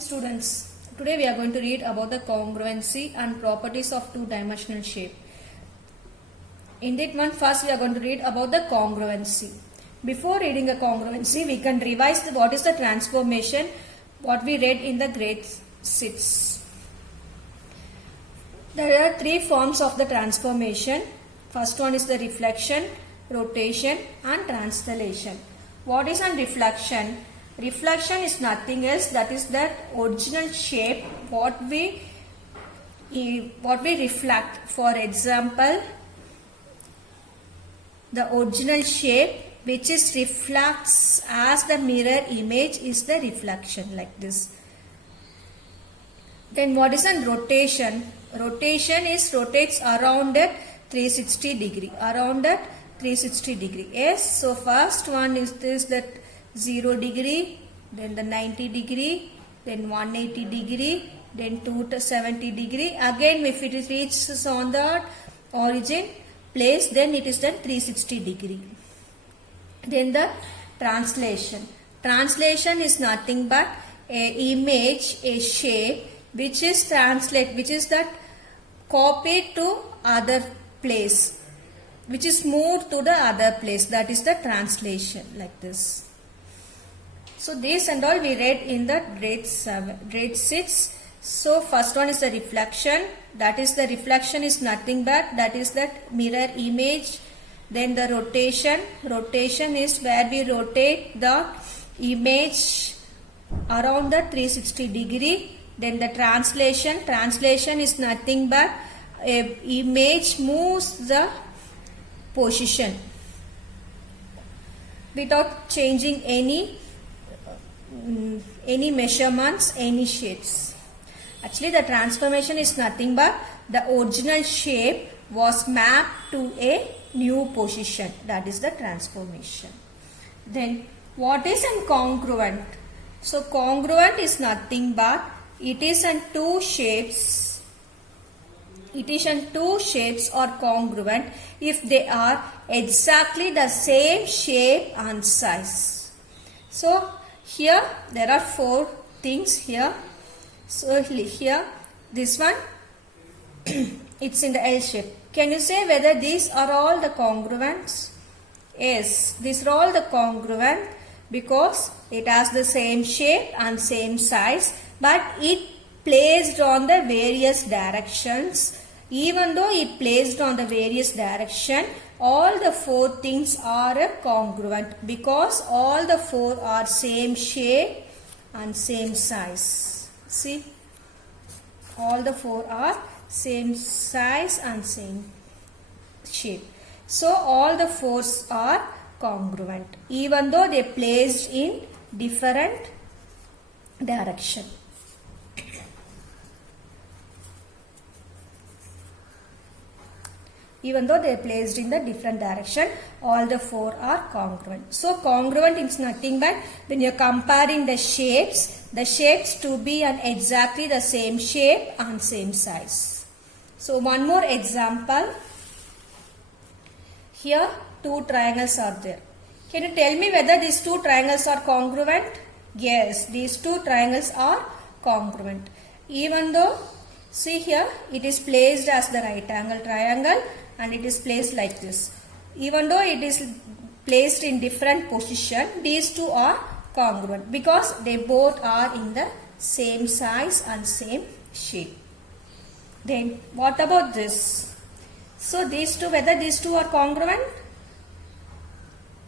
Students, today we are going to read about the congruency and properties of two-dimensional shape. In that one, first we are going to read about the congruency. Before reading a congruency, we can revise what is the transformation, what we read in the grade 6. There are three forms of the transformation. First one is the reflection, rotation and translation. What is a reflection? Reflection is nothing else, that is that original shape what we reflect. For example, the original shape which is reflects as the mirror image is the reflection, like this. Then what is a rotation? Rotation is rotates around at 360 degree. Around at 360 degree. Yes. So first one is this, that 0 degree, then the 90 degree, then 180 degree, then 270 degree. Again, if it reaches on the origin place, then it is then 360 degree. Then the translation. Translation is nothing but a image, a shape which is that copied to other place, which is moved to the other place. That is the translation, like this. So this and all we read in the grade 6. So first one is the reflection. That is the reflection is nothing but that is that mirror image. Then the rotation. Rotation is where we rotate the image around the 360 degree. Then the translation. Translation is nothing but a image moves the position without changing any measurements, any shapes. Actually, the transformation is nothing but the original shape was mapped to a new position. That is the transformation. Then, what is incongruent? So, congruent is nothing but it is in two shapes. It is in two shapes or congruent if they are exactly the same shape and size. So, here there are four things here. So here this one it's in the L shape. Can you say whether these are all the congruents? Yes, these are all the congruent because it has the same shape and same size, but it placed on the various directions. Even though it placed on the various direction, all the four things are congruent because all the four are same shape and same size. See, all the four are same size and same shape. So all the fours are congruent even though they placed in different direction. Even though they are placed in the different direction, all the four are congruent. So, congruent is nothing but when you are comparing the shapes to be an exactly the same shape and same size. So, one more example. Here, two triangles are there. Can you tell me whether these two triangles are congruent? Yes, these two triangles are congruent. Even though, see here, it is placed as the right angle triangle and it is placed like this. Even though it is placed in different position, these two are congruent because they both are in the same size and same shape. Then what about this? So these two, whether these two are congruent?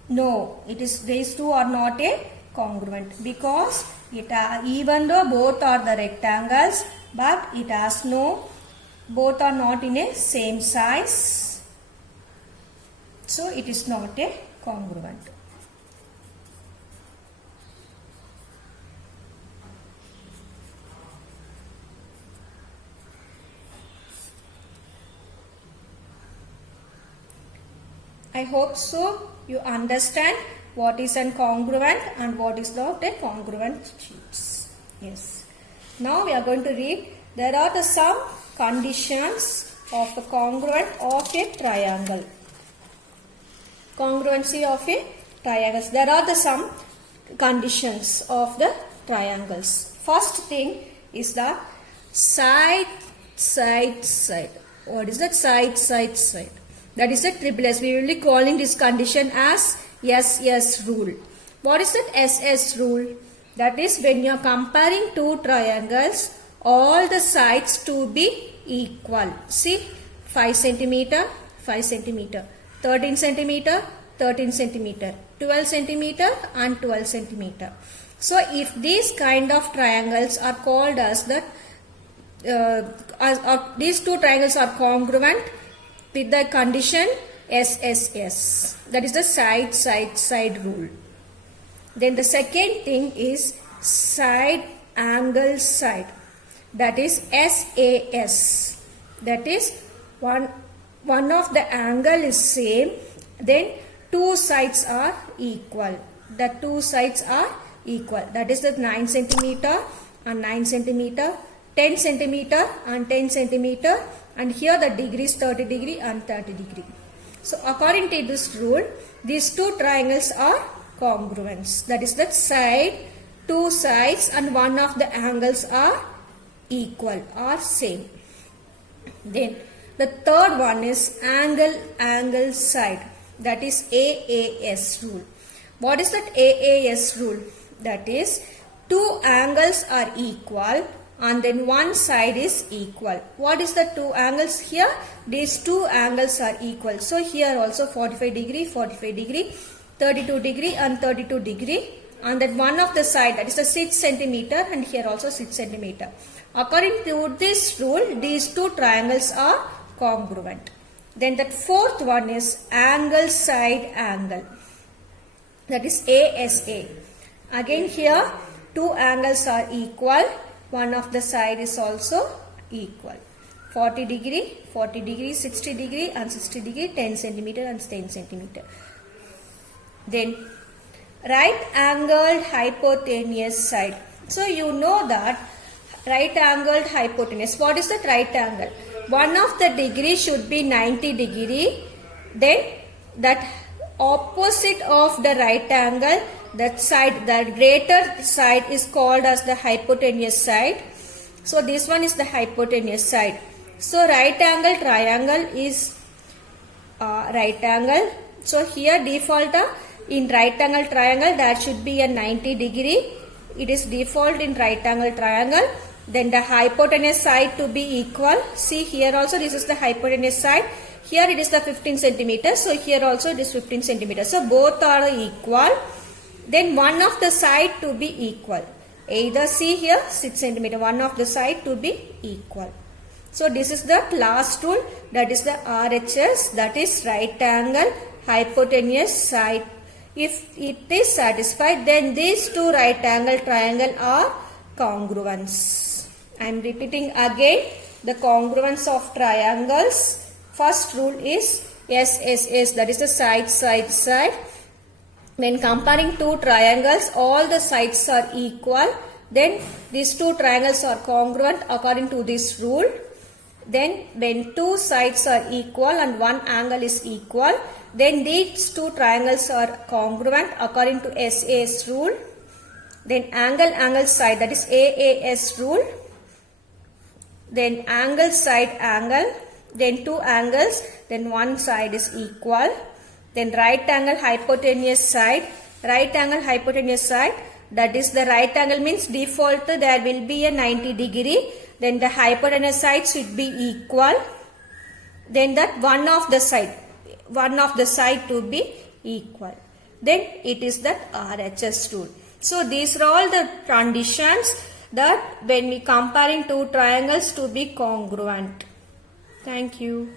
No, these two are not a congruent because even though both are the rectangles, but it has both are not in a same size, so it is not a congruent. I hope so you understand what is a congruent and what is not a congruent shapes. Yes. Now we are going to read. There are some conditions of the congruent of a triangle. Congruency of a triangle. There are some conditions of the triangles. First thing is the side. What is that? Side. That is the triple S. We will be calling this condition as SS rule. What is that SS rule? That is when you are comparing two triangles, all the sides to be equal. See, 5 centimeter, 5 centimeter, 13 centimeter, 13 centimeter, 12 centimeter and 12 centimeter. So if these kind of triangles are called as that, these two triangles are congruent with the condition SSS. That is the side rule. Then the second thing is side angle side. That is SAS. That is one of the angle is same, then two sides are equal. The two sides are equal. That is the 9 centimeter and 9 centimeter, 10 centimeter and 10 centimeter, and here the degree is 30 degree and 30 degree. So according to this rule, these two triangles are congruent. That is that side, two sides and one of the angles are equal or same. Then the third one is angle side. That is AAS rule. What is that AAS rule? That is two angles are equal and then one side is equal. What is the two angles here? These two angles are equal. So here also 45 degree, 32 degree and 32 degree, and then one of the side, that is the 6 centimeter, and here also 6 centimeter. According to this rule, these two triangles are congruent. Then that fourth one is angle side angle. That is ASA. Again here two angles are equal. One of the side is also equal. 40 degree, 60 degree and 60 degree, 10 centimeter and 10 centimeter. Then right angled hypotenuse side. So you know that right angled hypotenuse. What is that right angle? One of the degree should be 90 degree. Then that opposite of the right angle, that side, the greater side is called as the hypotenuse side. So this one is the hypotenuse side. So right angle triangle is right angle. So here default in right angle triangle there should be a 90 degree. It is default in right angle triangle. Then the hypotenuse side to be equal. See here also this is the hypotenuse side. Here it is the 15 centimeter. So here also it is 15 centimeter. So both are equal. Then one of the side to be equal. Either see here 6 centimeter. One of the side to be equal. So this is the last rule. That is the RHS. That is right angle hypotenuse side. If it is satisfied, then these two right angle triangle are congruence. I am repeating again the congruence of triangles. First rule is SSS, that is the side. When comparing two triangles, all the sides are equal. Then these two triangles are congruent according to this rule. Then when two sides are equal and one angle is equal, then these two triangles are congruent according to SAS rule. Then angle side, that is AAS rule. Then angle side angle. Then two angles, then one side is equal. Then right angle hypotenuse side. Right angle hypotenuse side, that is the right angle means default there will be a 90 degree. Then the hypotenuse side should be equal. Then that one of the side to be equal. Then it is that RHS rule. So these are all the conditions that when we comparing two triangles to be congruent. Thank you.